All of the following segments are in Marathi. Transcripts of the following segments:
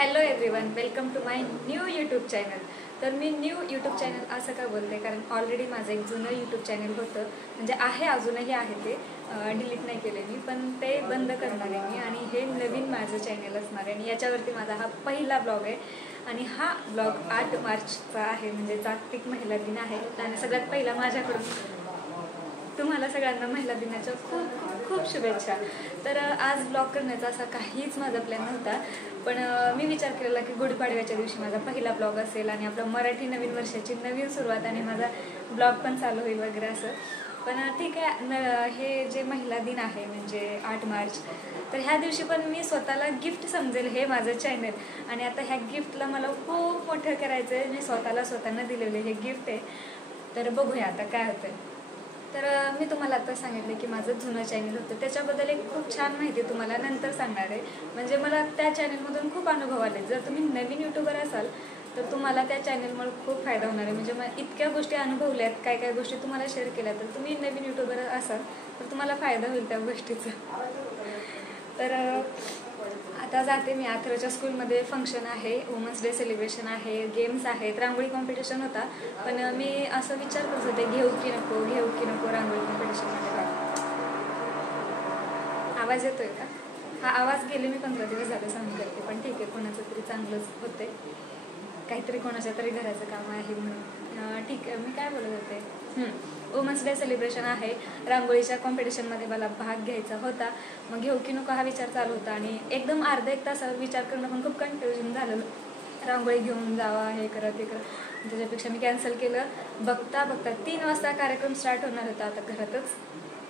Hello everyone, welcome to my new YouTube channel. तर मी न्यू यूट्यूब चॅनल असं का बोलते, कारण ऑलरेडी माझं एक जुनं यूट्यूब चॅनल होतं, म्हणजे आहे, अजूनही आहे, ते डिलीट नाही केले मी, पण ते बंद करणार आहे मी आणि हे नवीन माझं चॅनल असणार आहे. आणि याच्यावरती माझा हा पहिला ब्लॉग आहे आणि हा ब्लॉग 8 मार्चचा आहे, म्हणजे जागतिक महिला दिन आहे. आणि सगळ्यात पहिला माझ्याकडून तुम्हाला सगळ्यांना महिला दिनाच्या खूप खूप खूप शुभेच्छा. तर आज ब्लॉग करण्याचा असा काहीच माझा प्लॅन नव्हता, पण मी विचार केला की गुढीपाडव्याच्या दिवशी माझा पहिला ब्लॉग असेल आणि आपलं मराठी नवीन वर्षाची नवीन सुरुवात आणि माझा ब्लॉग पण चालू होईल वगैरे असं. पण ठीक आहे, हे जे महिला दिन आहे म्हणजे 8 मार्च, तर ह्या दिवशी पण मी स्वतःला गिफ्ट समजेल हे माझं चॅनल. आणि आता ह्या गिफ्टला मला खूप मोठं करायचं आहे. मी स्वतःनं दिलेले हे गिफ्ट आहे, तर बघूया आता काय होतं. तर मी तुम्हाला आता सांगितलं की माझं जुनं चॅनल होतं, त्याच्याबद्दल एक खूप छान माहिती तुम्हाला नंतर सांगणार आहे. म्हणजे मला त्या चॅनलमधून खूप अनुभव आले. जर तुम्ही नवीन यूट्यूबर असाल तर तुम्हाला त्या चॅनलमुळे खूप फायदा होणार आहे. म्हणजे मग इतक्या गोष्टी अनुभवल्यात, काय गोष्टी तुम्हाला शेअर केल्या, तर तुम्ही नवीन यूट्यूबर असाल तर तुम्हाला फायदा होईल त्या गोष्टीचा. तर आता जाते मी. आथरच्या स्कूलमध्ये फंक्शन आहे, वुमन्स डे सेलिब्रेशन आहे, गेम्स आहेत, रांगोळी कॉम्पिटिशन होता. पण मी असं विचार करत होते घेऊ की नको रांगोळी कॉम्पिटिशनमध्ये. आवाज येतोय का? हा आवाज गेले मी 15 दिवस झाले सांगू करते, पण ठीक आहे, कोणाचं तरी चांगलंच होते, काहीतरी कोणाच्या तरी घराचं काम आहे म्हणून. ठीक आहे, मी काय बोलत होते. वुमन्स डे सेलिब्रेशन आहे, रांगोळीच्या कॉम्पिटिशनमध्ये मला भाग घ्यायचा होता. मग घेऊ की नको हा विचार चालू होता आणि एकदम अर्धा एक तासावर विचार करणं पण खूप कन्फ्युजन झालं. रांगोळी घेऊन जावा, हे करा ते करा, त्याच्यापेक्षा मी कॅन्सल केलं. बघता 3 वाजता कार्यक्रम स्टार्ट होणार होता. आता घरातच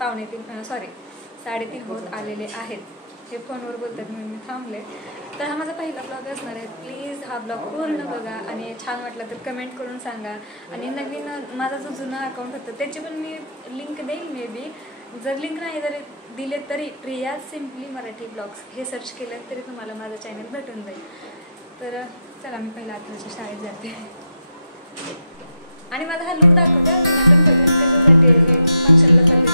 3:30 होत आलेले आहेत. हे फोनवर बोलतात म्हणून मी थांबले. तर हा माझा पहिला ब्लॉग असणार आहे. प्लीज हा ब्लॉग पूर्ण बघा आणि छान वाटला तर कमेंट करून सांगा. आणि नवीन माझा जो जुना अकाउंट होता त्याची पण मी लिंक देईल मे बी. जर लिंक नाही जरी दिले तरी प्रिया सिम्पली मराठी ब्लॉग्स हे सर्च केलं तरी तुम्हाला माझं चॅनल भेटून जाईल. तर चला मी पहिला आठवड्याच्या शाळेत जाते आणि माझा हा लूक दाखवते. फंक्शनला चालते.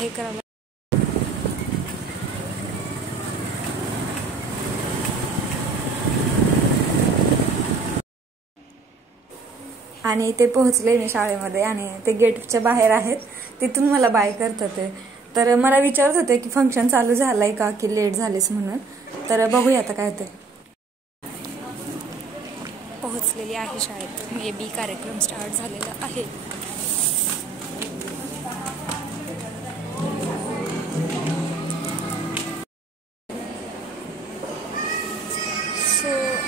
हे करा आणि ते पोहोचले मी शाळेमध्ये आणि ते गेटच्या बाहेर आहेत, तिथून मला बाय करत होते. तर मला विचारत होते की फंक्शन चालू झालंय का, की लेट झालेस म्हणून. तर बघूया आता काय होते. पोहोचलेली आहे शाळेत, मे बी कार्यक्रम स्टार्ट झालेला आहे.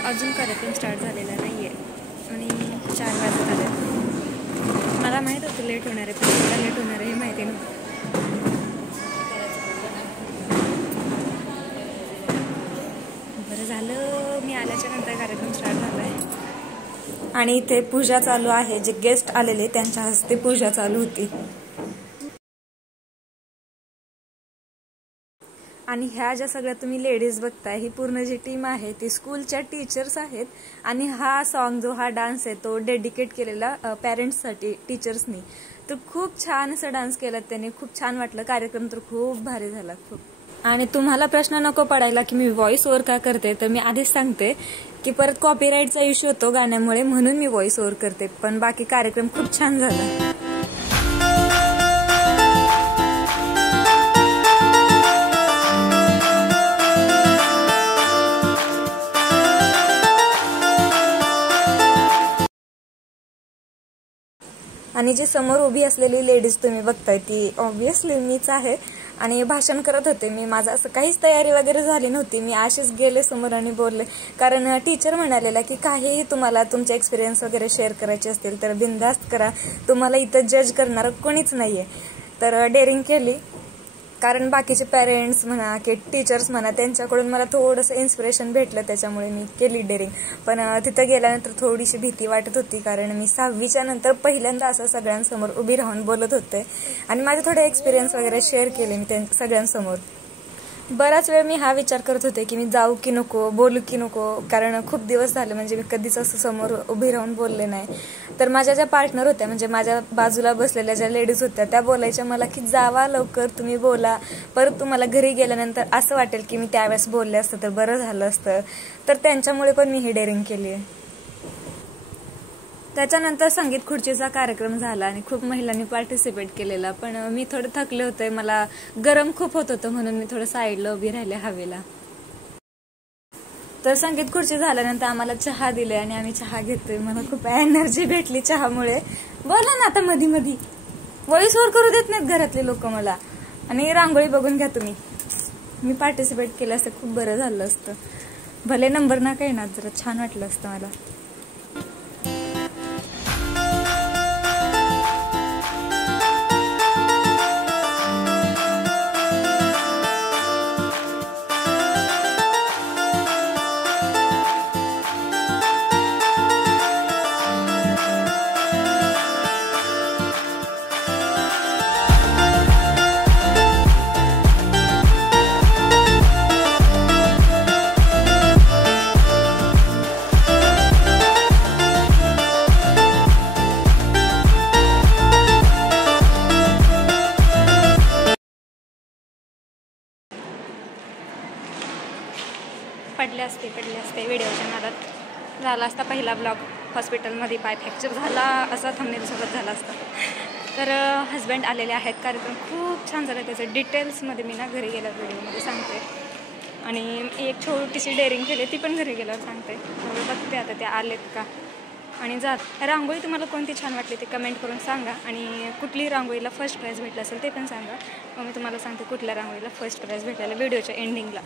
अजून कार्यक्रम स्टार्ट झालेला नाहीये आणि 4 वाजत आले. मला माहित होतं लेट होणार आहे, पण लेट होणार आहे हे माहिती नव्हतं. बरं झालं मी आल्याच्या नंतर कार्यक्रम स्टार्ट झाला आहे. आणि इथे पूजा चालू आहे. जे गेस्ट आलेले त्यांच्या हस्ते पूजा चालू होती. आणि ह्या ज्या सगळ्या तुम्ही लेडीज बघताय, ही पूर्ण जी टीम आहे ती स्कूलच्या टीचर्स आहेत. आणि हा सॉन्ग जो हा डान्स आहे तो डेडिकेट केलेला पॅरेंट्ससाठी टीचर्सनी. तर खूप छान असं डान्स केला त्यांनी, खूप छान वाटलं. कार्यक्रम तर खूप भारी झाला खूप. आणि तुम्हाला प्रश्न नको पडायला की मी व्हॉइस ओव्हर का करते, तर मी आधीच सांगते की परत कॉपीराईटचा इश्यू होतो गाण्यामुळे, म्हणून मी व्हॉइस ओव्हर करते. पण बाकी कार्यक्रम खूप छान झाला. आणि जे समोर उभी असलेली लेडीज तुम्ही बघताय ती ऑब्विसली मीच आहे. आणि भाषण करत होते मी. माझं असं काहीच तयारी वगैरे झाली नव्हती. मी अशीच गेले समोर आणि बोलले, कारण टीचर म्हणालेला की काहीही तुम्हाला तुमचे एक्सपिरियन्स वगैरे शेअर करायचे असतील तर बिनधास्त करा, तुम्हाला इथं जज करणारं कोणीच नाहीये. तर डेअरिंग केली कारण बाकीचे पेरेंट्स म्हणा की टीचर्स म्हणा त्यांच्याकडून मला थोडंसं इन्स्पिरेशन भेटलं, त्याच्यामुळे मी केली डेअरिंग. पण तिथं गेल्यानंतर थोडीशी भीती वाटत होती, कारण मी 6वीच्या नंतर पहिल्यांदा असं सगळ्यांसमोर उभी राहून बोलत होते आणि माझे थोडे एक्सपिरियन्स वगैरे शेअर केले मी त्या सगळ्यांसमोर. बराच वेळ मी हा विचार करत होते की मी जाऊ की नको, बोलू की नको, कारण खूप दिवस झाले म्हणजे मी कधीच असं समोर उभी राहून बोलले नाही. तर माझ्या ज्या पार्टनर होत्या, म्हणजे माझ्या बाजूला बसलेल्या ज्या लेडीज होत्या, त्या बोलायच्या मला की जावा लवकर, तुम्ही बोला, परत तुम्हाला घरी गेल्यानंतर असं वाटेल की मी त्यावेळेस बोलले असतं तर बरं झालं असतं. तर त्यांच्यामुळे पण मी ही डेअरिंग केली आहे. त्याच्यानंतर संगीत खुर्चीचा कार्यक्रम झाला आणि खूप महिलांनी पार्टिसिपेट केलेला, पण मी थोडं थकले होते, मला गरम खूप होत होतं, म्हणून मी थोडं साईडला उभी राहिले हवेला. तर संगीत खुर्ची झाल्यानंतर आम्हाला चहा दिले आणि आम्ही चहा घेतोय. मला खूप एनर्जी भेटली चहामुळे. बोला ना आता मधी मधी, व्हॉइस ओव्हर करू देत नाहीत घरातले लोक मला. आणि रांगोळी बघून घ्या तुम्ही, मी पार्टिसिपेट केलं असतं खूप बरं झालं असतं. भले नंबर ना काही ना, जरा छान वाटलं असतं मला. पडले असते व्हिडिओच्या नादात. झाला असता पहिला ब्लॉग, हॉस्पिटलमध्ये पाय फ्रॅक्चर झाला असा थंबनेलसोबत झाला असता. तर हस्बंड आलेले आहेत, कार्यक्रम खूप छान झाला. त्याचे डिटेल्समध्ये मी ना घरी गेल्या व्हिडिओमध्ये सांगते. आणि एक छोटीशी डेअरिंग केली, ती पण घरी गेल्यावर सांगते. बघते आता ते आलेत का. आणि रांगोळी तुम्हाला कोणती छान वाटली ते कमेंट करून सांगा, आणि कुठली रांगोळीला फर्स्ट प्राईज भेटला असेल ते पण सांगा. मग मी तुम्हाला सांगते कुठल्या रांगोळीला फर्स्ट प्राईज भेटायला व्हिडिओच्या एंडिंगला.